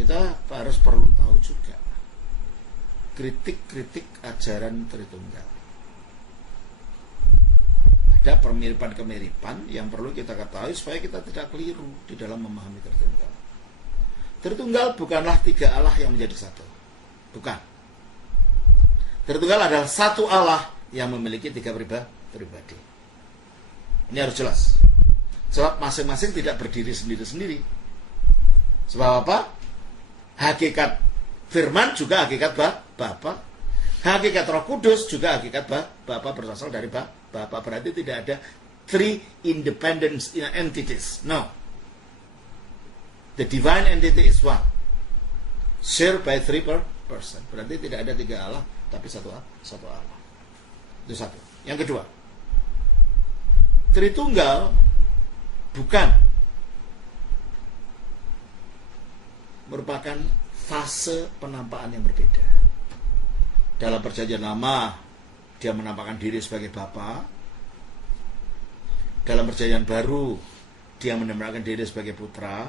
kita harus perlu tahu juga kritik-kritik ajaran Tritunggal. Ada kemiripan-kemiripan yang perlu kita ketahui supaya kita tidak keliru di dalam memahami Tritunggal. Tritunggal bukanlah tiga Allah yang menjadi satu. Bukan. Tritunggal adalah satu Allah yang memiliki tiga pribadi. Ini harus jelas. Sebab masing-masing tidak berdiri sendiri-sendiri. Sebab apa? Hakikat firman juga hakikat Bapa. Hakikat Roh Kudus juga hakikat Bapa berasal dari Bapa. Berarti tidak ada three independent entities. No. The divine entity is one. Shared by three person. Berarti tidak ada tiga Allah, tapi satu Allah. Itu satu. Yang kedua, Tritunggal bukan merupakan fase penampakan yang berbeda. Dalam Perjanjian Lama, dia menampakkan diri sebagai Bapa. Dalam Perjanjian Baru, dia menampakkan diri sebagai Putra.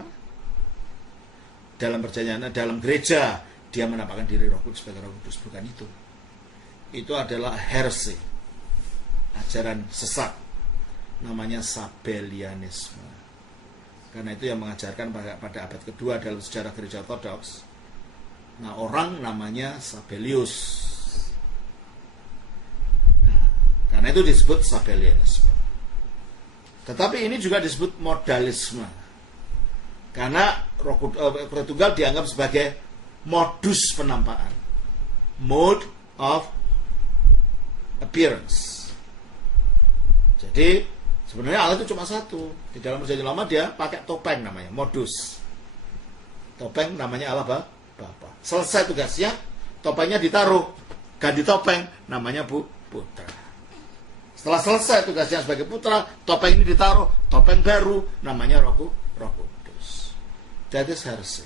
Dalam gereja, dia menampakkan diri Roh Kudus sebagai Roh Kudus. Bukan itu. Itu adalah heresy, ajaran sesat. Namanya Sabellianisme. Karena itu yang mengajarkan pada abad kedua dalam sejarah gereja ortodoks. Nah, orang namanya Sabellius. Nah, karena itu disebut Sabellianisme. Tetapi ini juga disebut modalisme. Karena Tritunggal dianggap sebagai modus penampakan. Mode of appearance. Jadi sebenarnya Allah itu cuma satu. Di dalam Perjanjian Lama dia pakai topeng namanya, modus. Topeng namanya Allah Bapa. Selesai tugasnya, topengnya ditaruh, ganti topeng, namanya Putra. Setelah selesai tugasnya sebagai Putra, topeng ini ditaruh, topeng baru, namanya Roh Kudus. That is heresy.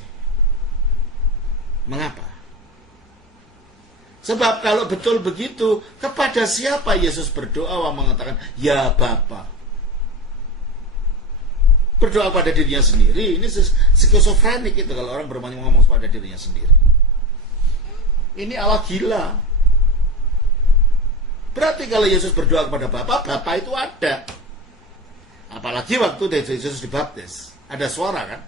Mengapa? Sebab kalau betul begitu, kepada siapa Yesus berdoa mengatakan, ya Bapa? Berdoa pada dirinya sendiri. Ini skizofrenik itu kalau orang ngomong pada dirinya sendiri. Ini Allah gila. Berarti kalau Yesus berdoa kepada Bapa itu ada. Apalagi waktu Yesus dibaptis, ada suara kan?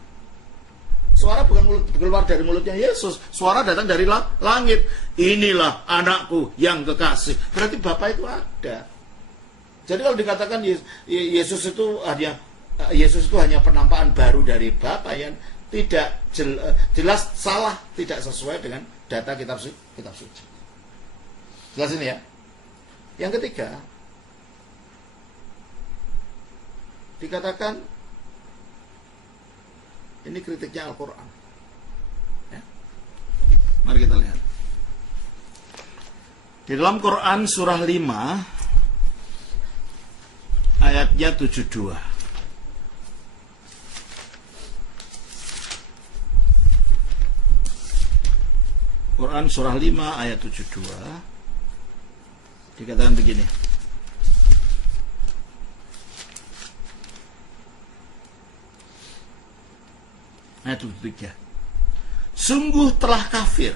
Suara bukan keluar dari mulutnya Yesus, suara datang dari langit. Inilah anakku yang kekasih. Berarti Bapa itu ada. Jadi kalau dikatakan Yesus itu hanya penampakan baru dari Bapa yang tidak jelas salah, tidak sesuai dengan data kitab suci. Jelas ini ya. Yang ketiga, dikatakan ini kritiknya Al-Quran. Ya. Mari kita lihat. Di dalam Quran surah 5 ayatnya 72. Quran surah 5 ayat 72 dikatakan begini. Ayat 73. Sungguh telah kafir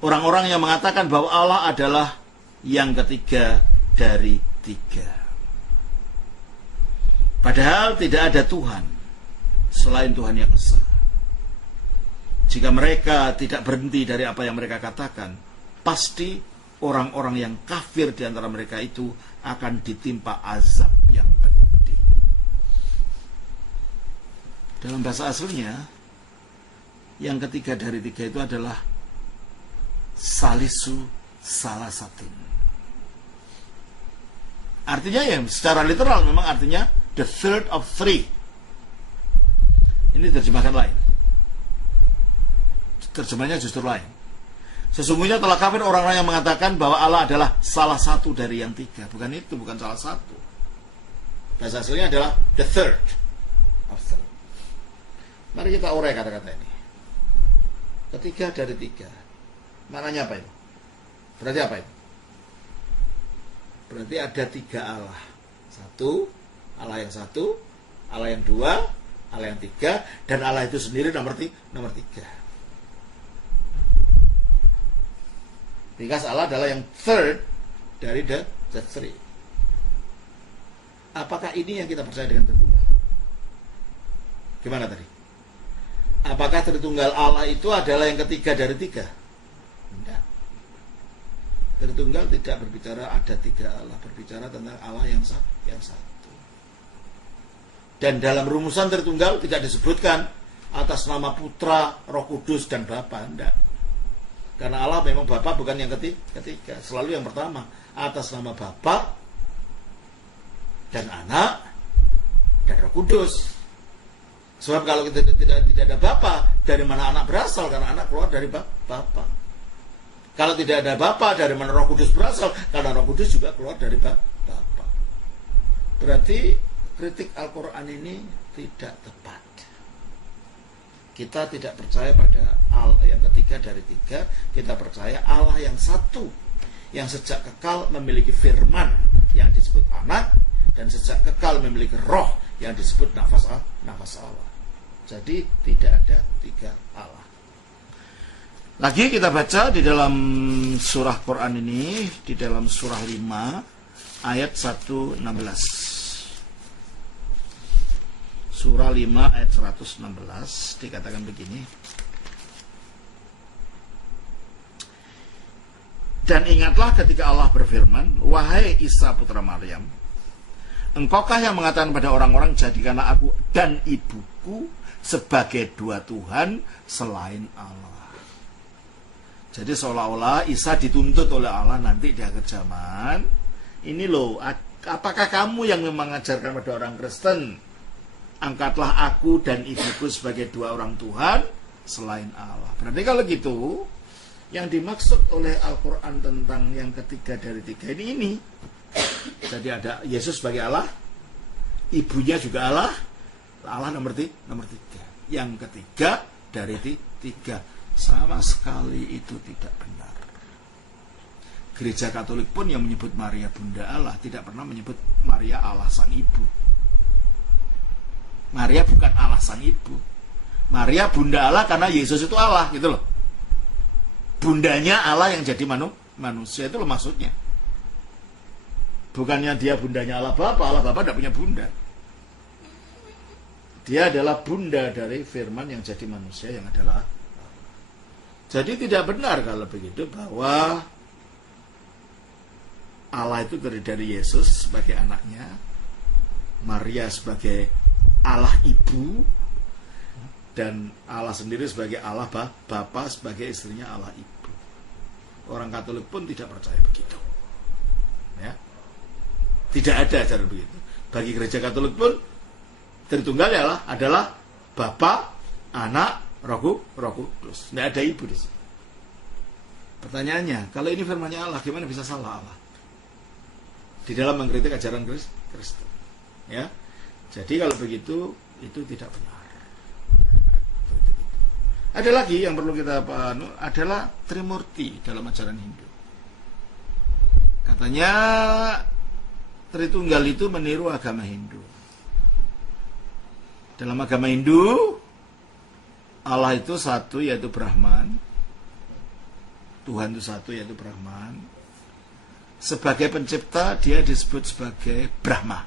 orang-orang yang mengatakan bahwa Allah adalah yang ketiga dari tiga. Padahal tidak ada Tuhan selain Tuhan yang esa. Jika mereka tidak berhenti dari apa yang mereka katakan, pasti orang-orang yang kafir di antara mereka itu akan ditimpa azab yang pedih. Dalam bahasa aslinya, yang ketiga dari tiga itu adalah salisu salasatin. Artinya ya, secara literal memang artinya the third of three. Ini terjemahkan lain. Terjemahnya justru lain. Sesungguhnya telah kafir orang-orang yang mengatakan bahwa Allah adalah salah satu dari yang tiga. Bukan itu, bukan salah satu. Bahasa aslinya adalah the third of three. Mari kita urai kata-kata ini. Ketiga dari tiga. Maknanya apa itu? Berarti apa itu? Berarti ada tiga Allah. Satu, Allah yang satu, Allah yang dua, Allah yang tiga, dan Allah itu sendiri nomor tiga. Because Allah adalah yang third dari the three. Apakah ini yang kita percaya dengan Tritunggal? Gimana tadi? Apakah Tritunggal Allah itu adalah yang ketiga dari tiga? Tidak. Tritunggal tidak berbicara ada tiga Allah, berbicara tentang Allah yang satu. Dan dalam rumusan Tritunggal tidak disebutkan atas nama Putra, Roh Kudus, dan Bapa. Tidak. Karena Allah memang Bapa bukan yang ketiga, selalu yang pertama, atas nama Bapa dan Anak dan Roh Kudus. Sebab kalau kita tidak ada Bapa, dari mana Anak berasal? Karena Anak keluar dari Bapa. Kalau tidak ada Bapa, dari mana Roh Kudus berasal? Karena Roh Kudus juga keluar dari Bapa. Berarti kritik Al-Quran ini tidak tepat. Kita tidak percaya pada Allah yang ketiga dari tiga. Kita percaya Allah yang satu, yang sejak kekal memiliki firman yang disebut anak, dan sejak kekal memiliki roh yang disebut nafas Allah. Jadi tidak ada tiga Allah. Lagi kita baca di dalam surah Quran ini, di dalam surah 5 ayat 116. Surah 5 ayat 116 dikatakan begini. Dan ingatlah ketika Allah berfirman, wahai Isa putra Maryam, engkaukah yang mengatakan pada orang-orang, jadikanlah aku dan ibuku sebagai dua Tuhan selain Allah. Jadi seolah-olah Isa dituntut oleh Allah nanti di akhir zaman. Ini loh, apakah kamu yang mengajarkan pada orang Kristen, angkatlah aku dan ibuku sebagai dua orang Tuhan selain Allah. Berarti kalau gitu, yang dimaksud oleh Al-Quran tentang yang ketiga dari tiga ini. Jadi ada Yesus sebagai Allah, ibunya juga Allah, Allah nomor tiga. Yang ketiga dari tiga. Sama sekali itu tidak benar. Gereja Katolik pun yang menyebut Maria Bunda Allah tidak pernah menyebut Maria Allah sang ibu. Maria bukan Allah sang ibu. Maria Bunda Allah karena Yesus itu Allah, gitu loh. Bundanya Allah yang jadi manusia, itu loh maksudnya. Bukannya dia bundanya Allah Bapa tidak punya bunda. Dia adalah bunda dari firman yang jadi manusia yang adalah Allah. Jadi tidak benar kalau begitu bahwa Allah itu dari Yesus sebagai anaknya, Maria sebagai Allah ibu, dan Allah sendiri sebagai Allah Bapa, sebagai istrinya Allah ibu. Orang Katolik pun tidak percaya begitu. Ya. Tidak ada ajaran begitu. Bagi gereja Katolik pun Tritunggal adalah Bapa, Anak, Roh Kudus. Tidak ada ibu di sini. Pertanyaannya, kalau ini firman-Nya Allah, gimana bisa salah Allah di dalam mengkritik ajaran Kristen? Ya. Jadi kalau begitu, itu tidak benar. Ada lagi yang perlu kita adalah Trimurti dalam ajaran Hindu. Katanya Tritunggal itu meniru agama Hindu. Dalam agama Hindu, Allah itu satu, yaitu Brahman. Tuhan itu satu, yaitu Brahman. Sebagai pencipta, dia disebut sebagai Brahma.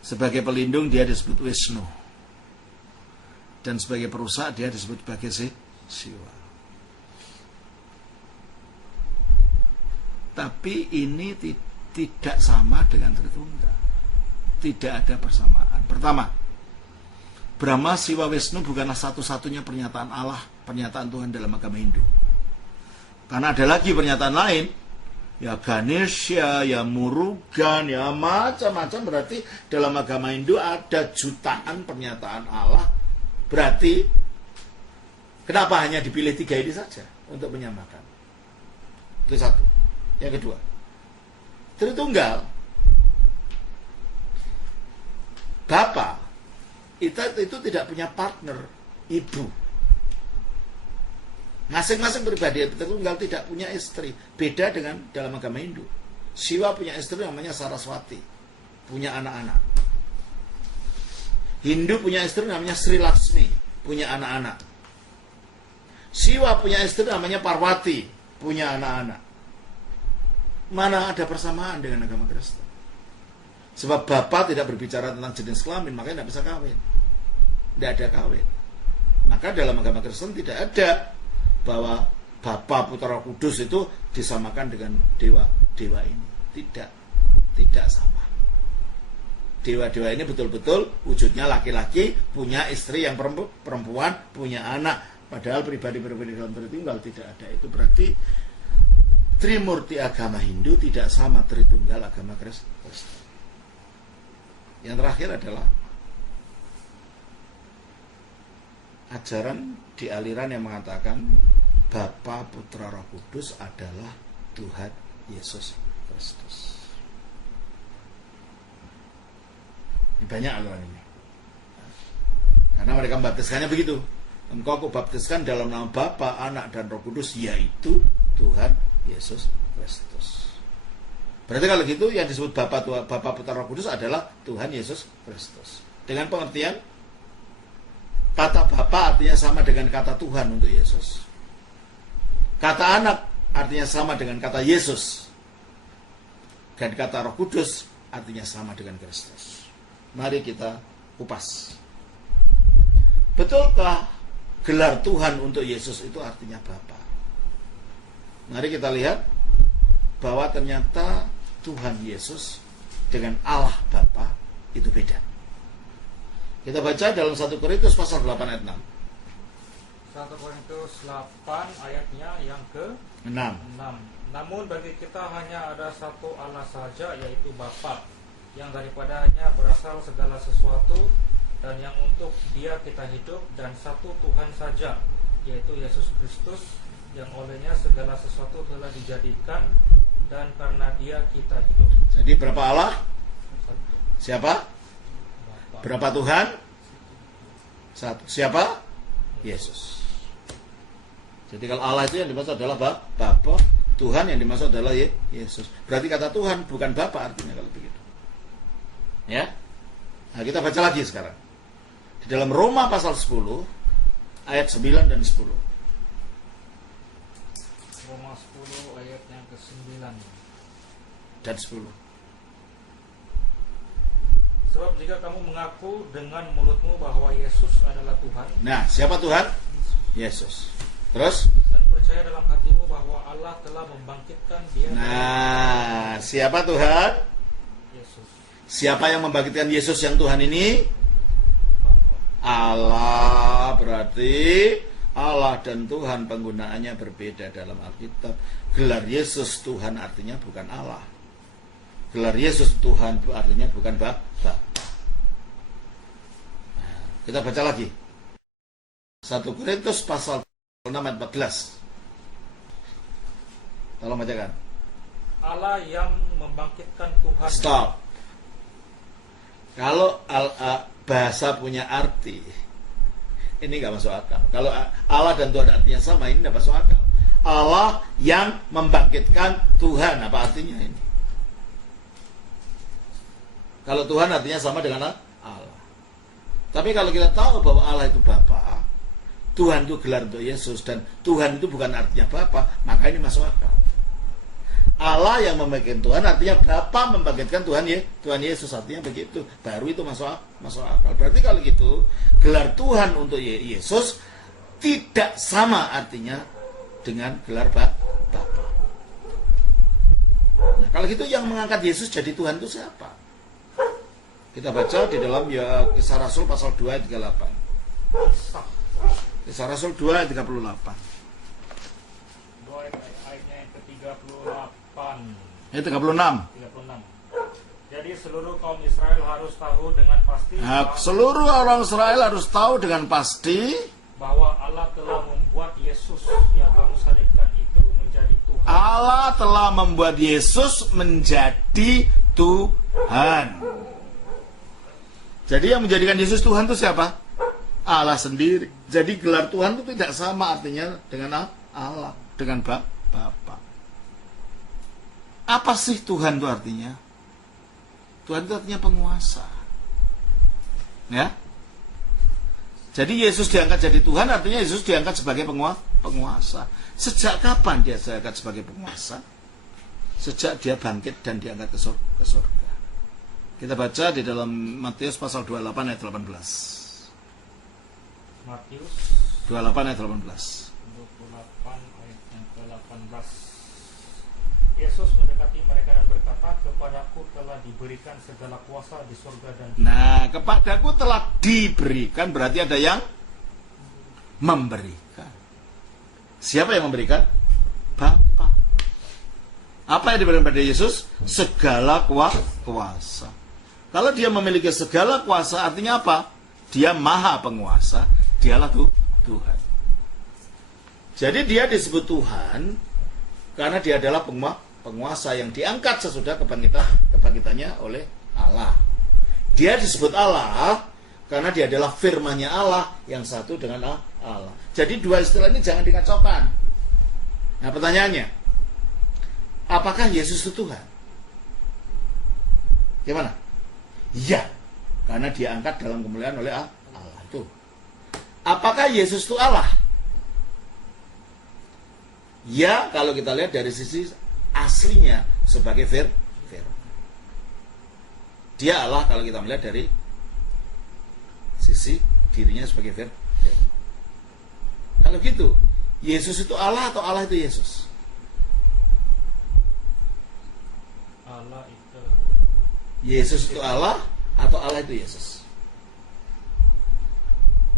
Sebagai pelindung, dia disebut Wisnu. Dan sebagai perusak, dia disebut sebagai Siwa. Tapi ini tidak sama dengan Tritunggal. Tidak ada persamaan. Pertama, Brahma, Siwa, Wisnu bukanlah satu-satunya pernyataan Allah, pernyataan Tuhan dalam agama Hindu. Karena ada lagi pernyataan lain. Ya Ganesha, ya Murugan, ya macam-macam. Berarti dalam agama Hindu ada jutaan pernyataan Allah. Berarti kenapa hanya dipilih 3 ini saja untuk menyamakan? Itu satu. Yang kedua, Tritunggal, Bapa itu tidak punya partner ibu. Masing-masing pribadi Tritunggal tidak punya istri. Beda dengan dalam agama Hindu. Siwa punya istri namanya Saraswati, punya anak-anak. Hindu punya istri namanya Sri Laksmi, punya anak-anak. Siwa punya istri namanya Parwati, punya anak-anak. Mana ada persamaan dengan agama Kristen? Sebab Bapa tidak berbicara tentang jenis kelamin, makanya tidak bisa kawin. Tidak ada kawin. Maka dalam agama Kristen tidak ada bahwa Bapa, Putra, Roh Kudus itu disamakan dengan dewa-dewa ini. Tidak sama. Dewa-dewa ini betul-betul wujudnya laki-laki, punya istri yang perempuan, punya anak. Padahal pribadi-pribadi dalam Tritunggal tidak ada. Itu berarti Trimurti agama Hindu tidak sama Tritunggal agama Kristen. Yang terakhir adalah ajaran di aliran yang mengatakan Bapa, Putra, Roh Kudus adalah Tuhan Yesus Kristus. Ini banyak aliran ini. Karena mereka membaptiskannya begitu. Engkau kubaptiskan dalam nama Bapa, Anak, dan Roh Kudus, yaitu Tuhan Yesus Kristus. Berarti kalau gitu yang disebut Bapa, Putra, Roh Kudus adalah Tuhan Yesus Kristus. Dengan pengertian kata Bapa artinya sama dengan kata Tuhan untuk Yesus. Kata Anak artinya sama dengan kata Yesus. Dan kata Roh Kudus artinya sama dengan Kristus. Mari kita kupas. Betulkah gelar Tuhan untuk Yesus itu artinya Bapa? Mari kita lihat bahwa ternyata Tuhan Yesus dengan Allah Bapa itu beda. Kita baca dalam 1 Korintus pasal 8 ayat 6. 1 Korintus 8 ayatnya yang ke-6. Namun bagi kita hanya ada satu Allah saja, yaitu Bapa, yang daripadanya berasal segala sesuatu dan yang untuk Dia kita hidup, dan satu Tuhan saja, yaitu Yesus Kristus, yang olehnya segala sesuatu telah dijadikan, dan karena Dia kita hidup. Jadi berapa Allah? Satu. Siapa? Bapa. Berapa Tuhan? Satu. Siapa? Yesus. Jadi kalau Allah itu yang dimaksud adalah Bapa, Tuhan yang dimaksud adalah Yesus. Berarti kata Tuhan bukan Bapa artinya kalau begitu. Ya. Nah, kita baca lagi sekarang. Di dalam Roma pasal 10 ayat 9 dan 10. Roma 10 ayat yang ke-9 dan 10. Sebab jika kamu mengaku dengan mulutmu bahwa Yesus adalah Tuhan, Nah, siapa Tuhan? Yesus. Terus? dan percaya dalam hatimu bahwa Allah telah membangkitkan Dia Nah, siapa Tuhan? Yesus, Siapa yang membangkitkan Yesus yang Tuhan ini? Bapa. Allah. Berarti Allah dan Tuhan penggunaannya berbeda dalam Alkitab. Gelar Yesus Tuhan artinya bukan Allah. Gelar Yesus Tuhan artinya bukan Bapa. Nah, kita baca lagi. 1 Korintus pasal 6 ayat 14. Tolong bacakan. Allah yang membangkitkan Tuhan. Stop. Kalau bahasa punya arti, ini nggak masuk akal. Kalau Allah dan Tuhan artinya sama, ini nggak masuk akal. Allah yang membangkitkan Tuhan, apa artinya ini? Kalau Tuhan artinya sama dengan Allah. Tapi kalau kita tahu bahwa Allah itu Bapa, Tuhan itu gelar untuk Yesus, dan Tuhan itu bukan artinya Bapa, maka ini masuk akal. Allah yang membangkitkan Tuhan artinya Bapa membangkitkan Tuhan Yesus, artinya begitu. Baru itu masuk akal. Berarti kalau gitu gelar Tuhan untuk Yesus tidak sama artinya dengan gelar Bapa. Nah, kalau gitu yang mengangkat Yesus jadi Tuhan itu siapa? Kita baca di dalam Kisah Rasul pasal 2 ayat 38. Kisah Rasul 2 ayat 38. Ayatnya yang ke-38. Ayat 36. Jadi seluruh kaum Israel harus tahu dengan pasti Seluruh orang Israel harus tahu dengan pasti bahwa Allah telah membuat Yesus yang kamu salibkan itu menjadi Tuhan. Allah telah membuat Yesus menjadi Tuhan. Jadi yang menjadikan Yesus Tuhan itu siapa? Allah sendiri. Jadi gelar Tuhan itu tidak sama artinya dengan Allah, dengan Bapa. Apa sih Tuhan itu artinya? Tuhan itu artinya penguasa. Ya, Jadi Yesus diangkat jadi Tuhan, artinya Yesus diangkat sebagai penguasa. Sejak kapan dia diangkat sebagai penguasa? Sejak dia bangkit dan diangkat ke surga. Kita baca di dalam Matius pasal 28 ayat 18. Matius 28 ayat 18. 28 ayat yang ke-18. Yesus mendekati mereka dan berkata, kepadaku telah diberikan segala kuasa di surga dan di bumi. Nah, kepadaku telah diberikan, berarti ada yang memberikan. Siapa yang memberikan? Bapa. Apa yang diberikan pada Yesus? Segala kuasa. Kalau dia memiliki segala kuasa, artinya apa? Dia maha penguasa, dialah Tuhan. Jadi dia disebut Tuhan karena dia adalah penguasa yang diangkat sesudah kebangkitannya oleh Allah. Dia disebut Allah karena dia adalah firman-Nya Allah yang satu dengan Allah. Jadi dua istilah ini jangan dikacaukan. Nah, pertanyaannya, apakah Yesus itu Tuhan? Gimana? Iya, karena dia angkat dalam kemuliaan oleh Allah itu. Apakah Yesus itu Allah? Ya, kalau kita lihat dari sisi aslinya sebagai firman. Dia Allah kalau kita melihat dari sisi dirinya sebagai firman. Kalau gitu, Yesus itu Allah atau Allah itu Yesus? Allah itu Yesus itu Allah atau Allah itu Yesus?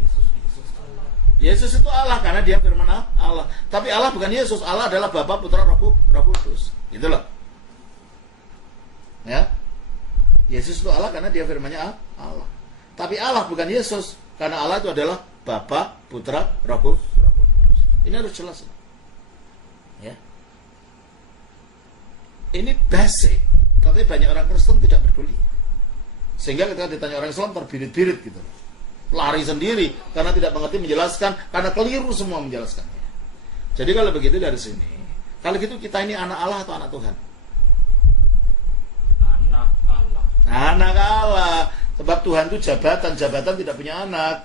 Yesus Allah. Yesus itu Allah karena dia firman Allah. Tapi Allah bukan Yesus. Allah adalah Bapa, Putra, Roh Kudus. Gitu loh. Ya. Yesus itu Allah karena dia firman-Nya Allah. Tapi Allah bukan Yesus karena Allah itu adalah Bapa, Putra, Roh Kudus. Ini harus jelas. Ya. Ini basic. Tapi banyak orang Kristen tidak peduli. Sehingga ketika ditanya orang Islam terbirit-birit gitu. Lari sendiri karena tidak mengerti menjelaskan, karena keliru semua menjelaskannya. Jadi kalau begitu dari sini, kalau gitu kita ini anak Allah atau anak Tuhan? Anak Allah. Anak Allah. Sebab Tuhan itu jabatan tidak punya anak.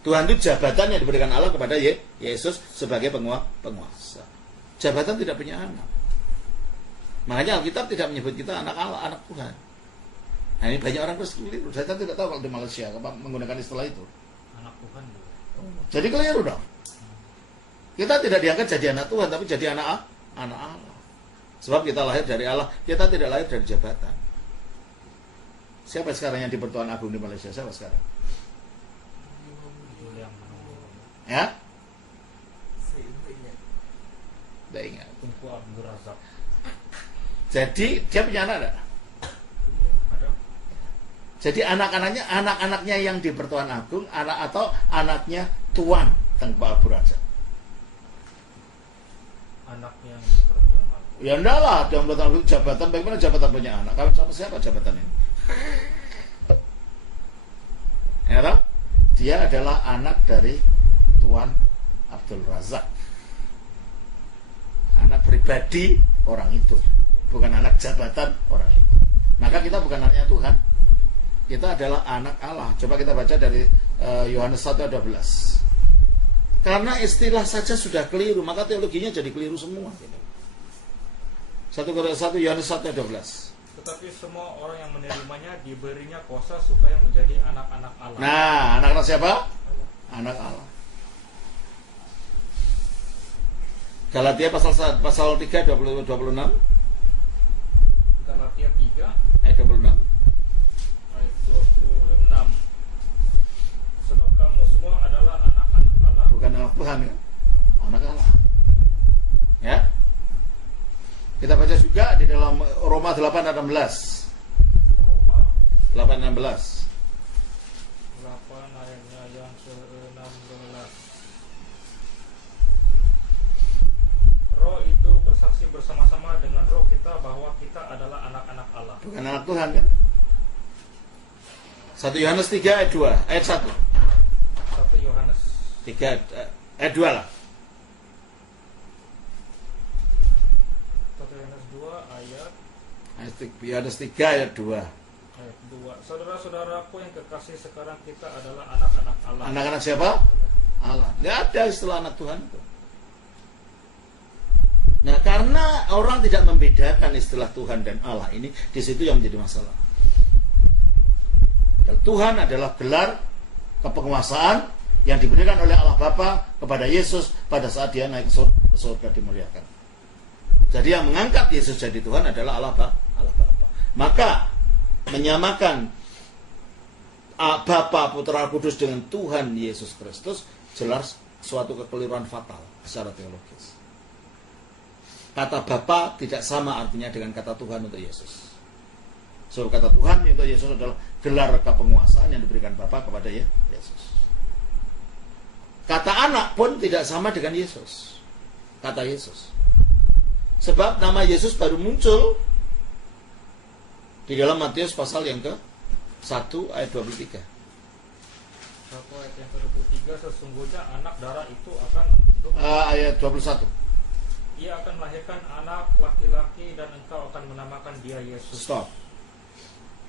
Tuhan itu jabatan yang diberikan Allah kepada Yesus sebagai penguasa. Jabatan tidak punya anak. Makanya Alkitab tidak menyebut kita anak Allah, anak Tuhan. Nah, ini banyak orang Kristen keliru. Saya tidak tahu kalau di Malaysia menggunakan istilah itu. Anak Tuhan. Jadi keliru dong. Kita tidak diangkat jadi anak Tuhan, tapi jadi anak Allah. Sebab kita lahir dari Allah, kita tidak lahir dari jabatan. Siapa sekarang yang di Pertuan Agung di Malaysia? Siapa sekarang? Ya? Tidak ingat. Tunku Abdul Razak. Jadi dia punya anak enggak? Ada. Jadi anak-anaknya yang di Pertuan Agung, anak atau anaknya Tuan Tengku Abdul Razak. Anaknya yang di Pertuan Agung. Ya enggak lah, dia Pertuan Agung jabatan, bagaimana jabatan punya anak? Kawin sama siapa jabatan ini? Ya tahu? Dia adalah anak dari Tuan Abdul Razak. Anak pribadi orang itu, bukan anak jabatan orang itu. Maka kita bukan anaknya Tuhan. Kita adalah anak Allah. Coba kita baca dari Yohanes 1 ayat 12. Karena istilah saja sudah keliru, maka teologinya jadi keliru semua. 1 Yohanes 1 ayat 12. Tetapi semua orang yang menerimanya diberinya kuasa supaya menjadi anak-anak Allah. Nah, anak-anak siapa? Anak Allah. Galatia pasal 3 26. Galatia 3 ayat 26. ayat 26. Sebab kamu semua adalah anak-anak Allah. Bukan anak Tuhan ya. Anak Allah. Ya. Kita baca juga di dalam Roma 8 ayat 16. Roma 8 ayat 16. 8 ayatnya yang ke-16. Roh itu bersaksi bersama-sama dengan roh kita bahwa kita adalah anak-anak Allah. Bukan anak Tuhan kan? 1 Yohanes 3 ayat 2, ayat 1. 1 Yohanes 3 ayat 2 lah. 1 Yohanes 2 ayat Yohanes 3 ayat 2. Ayat 2. Saudara-saudaraku yang kekasih, sekarang kita adalah anak-anak Allah. Anak-anak siapa? Allah. Nggak ada istilah anak Tuhan itu. Nah, karena orang tidak membedakan istilah Tuhan dan Allah ini, di situ yang menjadi masalah. Dan Tuhan adalah gelar kepenguasaan yang diberikan oleh Allah Bapa kepada Yesus pada saat dia naik ke surga dimuliakan. Jadi yang mengangkat Yesus jadi Tuhan adalah Allah Bapa. Maka menyamakan Bapa, Putra, Kudus dengan Tuhan Yesus Kristus jelas suatu kekeliruan fatal secara teologis. Kata Bapa tidak sama artinya dengan kata Tuhan untuk Yesus. So, kata Tuhan untuk Yesus adalah gelar kepenguasaan yang diberikan Bapa kepada Yesus. Kata anak pun tidak sama dengan Yesus. Kata Yesus. Sebab nama Yesus baru muncul di dalam Matius pasal yang ke-1 ayat 23. 1 ayat yang ke-23, sesungguhnya anak darah itu akan mengandung. Ayat 21. Ia akan melahirkan anak laki-laki dan engkau akan menamakan dia Yesus. Stop.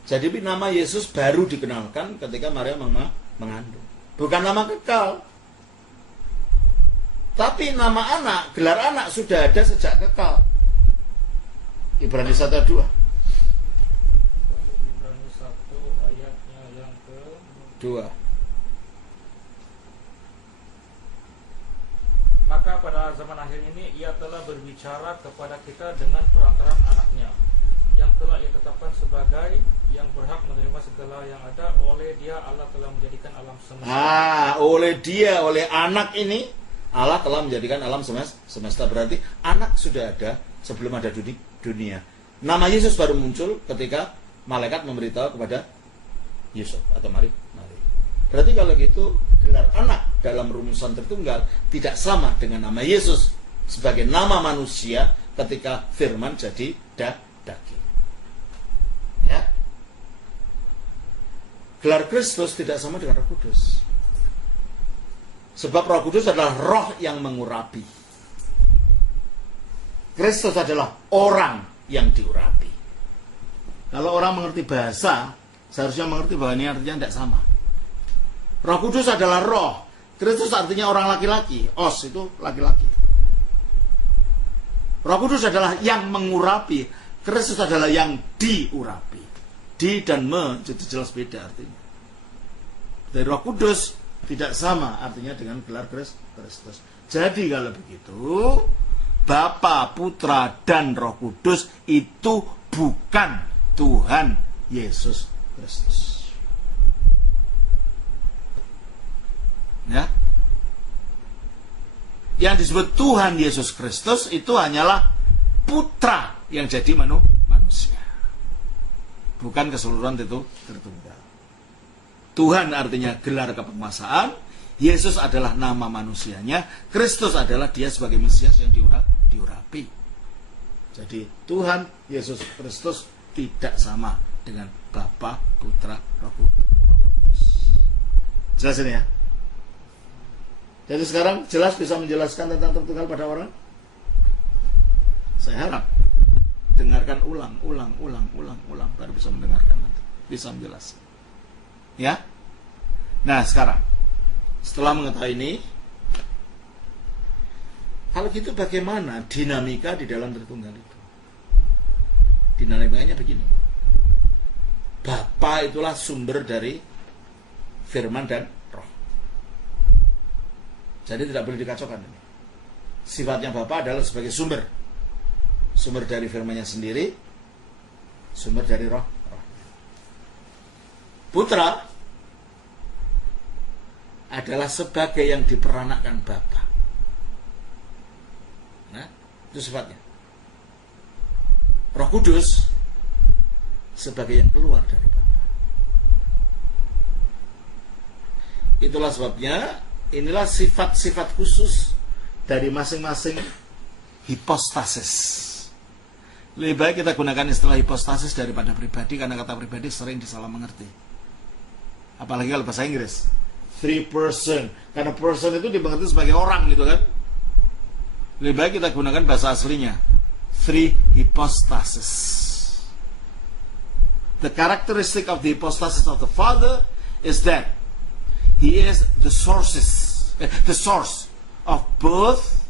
Jadi nama Yesus baru dikenalkan ketika Maria mengandung. Bukan nama kekal. Tapi nama anak, gelar anak sudah ada sejak kekal. Ibrani 1 ayat 2. Ibrani 1 ayatnya yang ke-2. Maka pada zaman akhir ini ia telah berbicara kepada kita dengan perantaraan anaknya, yang telah ia tetapkan sebagai yang berhak menerima segala yang ada. Oleh dia Allah telah menjadikan alam semesta. Oleh dia, oleh anak ini Allah telah menjadikan alam semesta. Berarti anak sudah ada sebelum ada dunia. Nama Yesus baru muncul ketika malaikat memberitahu kepada Yusuf atau Mari. Berarti kalau gitu gelar anak dalam rumusan Tritunggal tidak sama dengan nama Yesus sebagai nama manusia ketika firman jadi daging. Ya. Gelar Kristus tidak sama dengan Roh Kudus. Sebab Roh Kudus adalah roh yang mengurapi. Kristus adalah orang yang diurapi. Kalau orang mengerti bahasa, seharusnya mengerti bahwa ini artinya tidak sama. Roh Kudus adalah roh. Kristus artinya orang laki-laki. Os itu laki-laki. Roh Kudus adalah yang mengurapi. Kristus adalah yang diurapi. Di dan me jadi jelas beda artinya. Dari Roh Kudus tidak sama artinya dengan gelar Kristus. Jadi kalau begitu, Bapa, Putra, dan Roh Kudus itu bukan Tuhan Yesus Kristus. Ya. Yang disebut Tuhan Yesus Kristus itu hanyalah Putra yang jadi manusia. Bukan keseluruhan itu Tritunggal. Tuhan artinya gelar kepenguasaan, Yesus adalah nama manusianya, Kristus adalah dia sebagai Mesias yang diurapi. Jadi Tuhan Yesus Kristus tidak sama dengan Bapa, Putra, Roh Kudus. Jelas ini ya? Jadi sekarang jelas bisa menjelaskan tentang Tritunggal pada orang? Saya harap dengarkan ulang baru bisa mendengarkan nanti. Bisa menjelaskan. Ya. Nah, sekarang setelah mengetahui ini, kalau gitu bagaimana dinamika di dalam Tritunggal itu? Dinamikanya begini. Bapa itulah sumber dari firman dan roh. Jadi tidak boleh dikacaukan ini. Sifatnya Bapa adalah sebagai sumber dari firman-Nya sendiri, sumber dari roh. Putra adalah sebagai yang diperanakkan Bapa. Nah, itu sifatnya. Roh Kudus sebagai yang keluar dari Bapa. Itulah sebabnya inilah sifat-sifat khusus dari masing-masing hipostasis. Lebih baik kita gunakan istilah hipostasis daripada pribadi, karena kata pribadi sering disalah mengerti. Apalagi kalau bahasa Inggris 3 person, karena person itu dimengerti sebagai orang gitu kan. Lebih baik kita gunakan bahasa aslinya 3 hypostasis. the characteristic of the hypostasis of the Father is that He is the source of both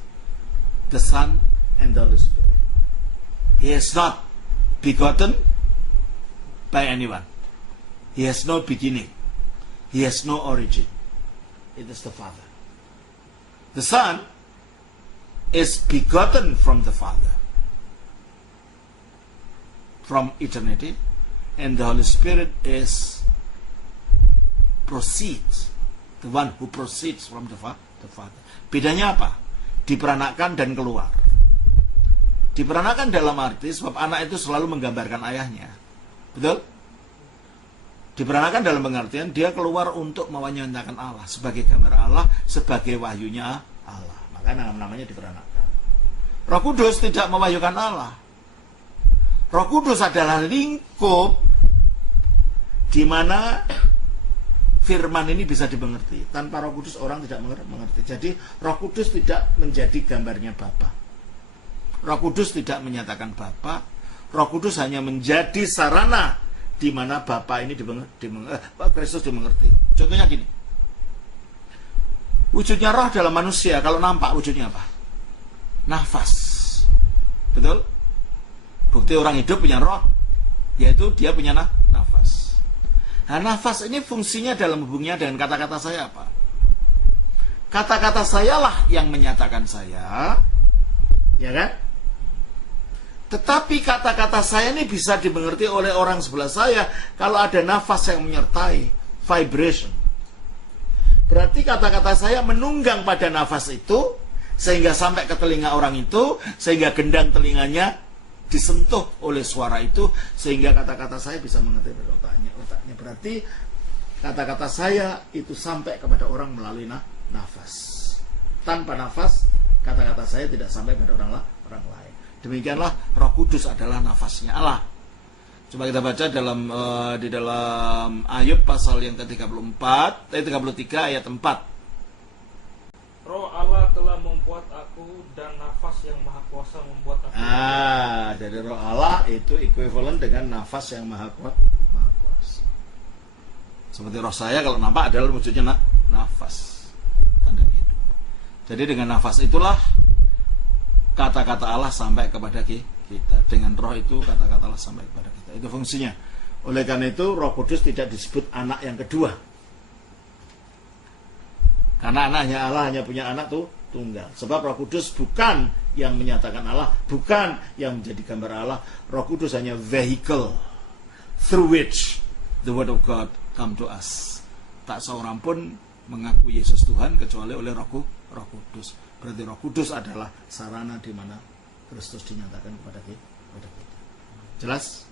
the Son and the Holy Spirit. He is not begotten by anyone. He has no beginning. He has no origin. It is the Father. The Son is begotten from the Father from eternity, and the Holy Spirit is proceeds, the one who proceeds from the Father. Bedanya apa? Diperanakkan dan keluar. Diperanakkan dalam arti sebab anak itu selalu menggambarkan ayahnya. Betul? Diperanakkan dalam pengertian dia keluar untuk menyatakan Allah sebagai gambar Allah, sebagai wahyunya Allah. Maka namanya diperanakkan. Roh Kudus tidak mewahyukan Allah. Roh Kudus adalah lingkup di mana firman ini bisa dimengerti. Tanpa Roh Kudus orang tidak mengerti. Jadi Roh Kudus tidak menjadi gambarnya Bapa. Roh Kudus tidak menyatakan Bapa. Roh Kudus hanya menjadi sarana di mana Bapa ini Kristus dimengerti. Contohnya gini. Wujudnya roh dalam manusia, kalau nampak wujudnya apa? Nafas. Betul? Bukti orang hidup punya roh, yaitu dia punya nafas. Nah, nafas ini fungsinya dalam hubungannya dengan kata-kata saya apa? Kata-kata saya lah yang menyatakan saya, ya kan? Tetapi kata-kata saya ini bisa dimengerti oleh orang sebelah saya kalau ada nafas yang menyertai, vibration. Berarti kata-kata saya menunggang pada nafas itu, sehingga sampai ke telinga orang itu, sehingga gendang telinganya disentuh oleh suara itu, sehingga kata-kata saya bisa mengerti pada otaknya. Berarti kata-kata saya itu sampai kepada orang melalui nafas. Tanpa nafas, kata-kata saya tidak sampai pada orang lain. Demikianlah Roh Kudus adalah nafasnya Allah. Coba kita baca di dalam Ayub pasal yang ke-33 ayat 4. Roh Allah telah membuat aku, dan nafas yang maha kuasa membuat aku. Jadi roh Allah itu equivalent dengan nafas yang maha kuasa. Seperti roh saya kalau nampak adalah wujudnya nafas, tanda hidup. Jadi dengan nafas itulah kata-kata Allah sampai kepada kita. Dengan roh itu kata-kata Allah sampai kepada kita. Itu fungsinya. Oleh karena itu Roh Kudus tidak disebut anak yang kedua. Karena anaknya Allah hanya punya anak tunggal. Sebab Roh Kudus bukan yang menyatakan Allah, bukan yang menjadi gambar Allah. Roh Kudus hanya vehicle through which the word of God come to us. Tak seorang pun mengaku Yesus Tuhan kecuali oleh Roh Kudus. Berarti Roh Kudus adalah sarana di mana Kristus dinyatakan kepada kita. Jelas?